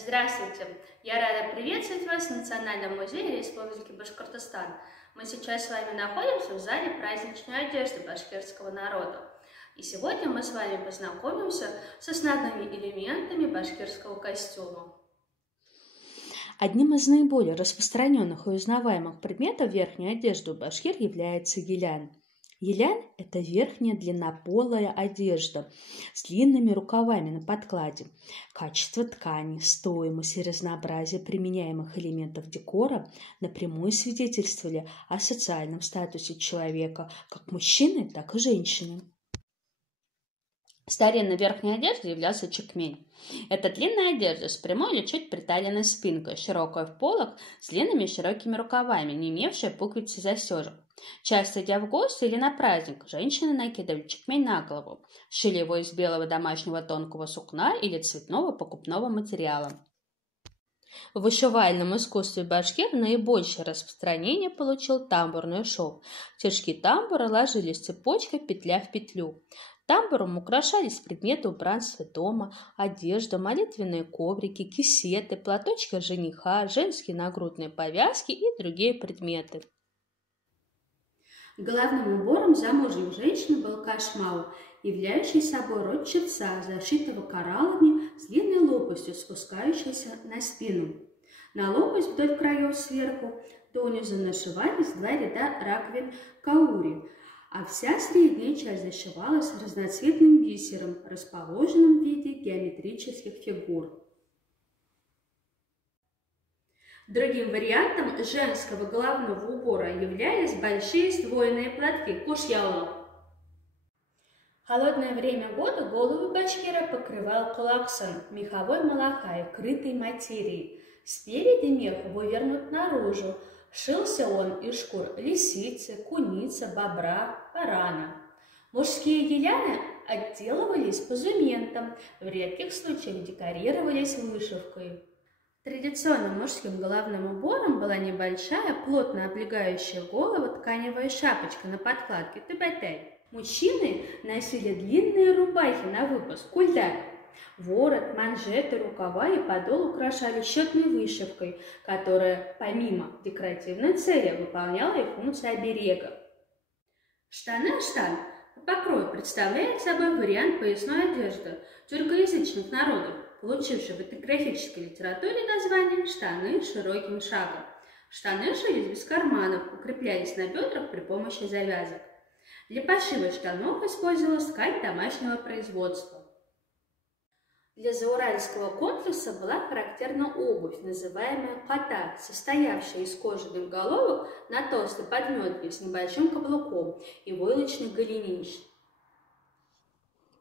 Здравствуйте! Я рада приветствовать вас в Национальном музее Республики Башкортостан. Мы сейчас с вами находимся в зале праздничной одежды башкирского народа. И сегодня мы с вами познакомимся с основными элементами башкирского костюма. Одним из наиболее распространенных и узнаваемых предметов верхней одежды у башкир является елян. Елян – это верхняя длиннополая одежда с длинными рукавами на подкладе. Качество ткани, стоимость и разнообразие применяемых элементов декора напрямую свидетельствовали о социальном статусе человека, как мужчины, так и женщины. Старинной верхней одеждой являлся чекмень. Это длинная одежда с прямой или чуть приталенной спинкой, широкая в полах, с длинными широкими рукавами, не имевшая пуговиц и застежек. Часто идя в гости или на праздник, женщины накидывали чекмень на голову, шили его из белого домашнего тонкого сукна или цветного покупного материала. В вышивальном искусстве башкир наибольшее распространение получил тамбурный шов. Тяжки тамбура ложились цепочкой петля в петлю. Тамбуром украшались предметы убранства дома, одежда, молитвенные коврики, кисеты, платочки жениха, женские нагрудные повязки и другие предметы. Главным убором замужней женщины был кашмау, являющий собой род чепца, зашитого кораллами с длинной лопастью, спускающейся на спину. На лопасть вдоль краев сверху донизу нашивались два ряда раковин каури, а вся средняя часть зашивалась разноцветным бисером, расположенным в виде геометрических фигур. Другим вариантом женского головного убора являлись большие сдвоенные платки кушьяло. В холодное время года голову башкира покрывал кулаксан, меховой малахай, крытой материей. Спереди мех вывернут наружу. Шился он из шкур лисицы, куницы, бобра, барана. Мужские еляны отделывались позументом, в редких случаях декорировались вышивкой. Традиционным мужским головным убором была небольшая, плотно облегающая голову тканевая шапочка на подкладке тубетэй. Мужчины носили длинные рубахи на выпуск кульдар. Ворот, манжеты, рукава и подол украшали счетной вышивкой, которая, помимо декоративной цели, выполняла и функцию оберега. Штаны-штан по покрою представляет собой вариант поясной одежды тюркоязычных народов, получивший в этнографической литературе название «штаны с широким шагом». Штаны шились без карманов, укреплялись на бедрах при помощи завязок. Для пошива штанов использовалась ткань домашнего производства. Для зауральского комплекса была характерна обувь, называемая ката, состоявшая из кожаных головок на толстой подметке с небольшим каблуком и войлочных голенищ.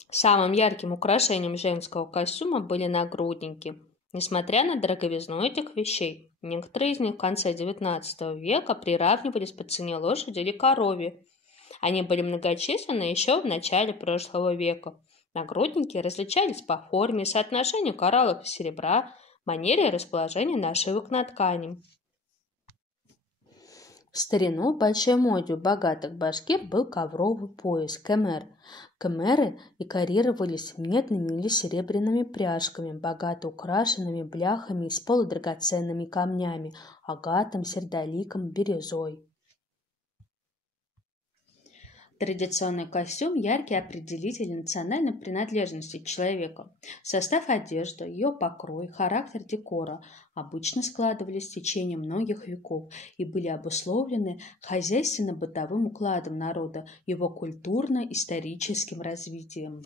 Самым ярким украшением женского костюма были нагрудники. Несмотря на дороговизну этих вещей, некоторые из них в конце XIX века приравнивались по цене лошади или корове. Они были многочисленны еще в начале прошлого века. Нагрудники различались по форме, соотношению кораллов и серебра, манере расположения нашивок на ткани. В старину в большой моде у богатых башкир был ковровый пояс кемер. Кемеры декорировались медными или серебряными пряжками, богато украшенными бляхами и с полудрагоценными камнями, агатом, сердоликом, бирюзой. Традиционный костюм – яркий определитель национальной принадлежности человека. Состав одежды, ее покрой, характер декора обычно складывались в течение многих веков и были обусловлены хозяйственно-бытовым укладом народа, его культурно-историческим развитием.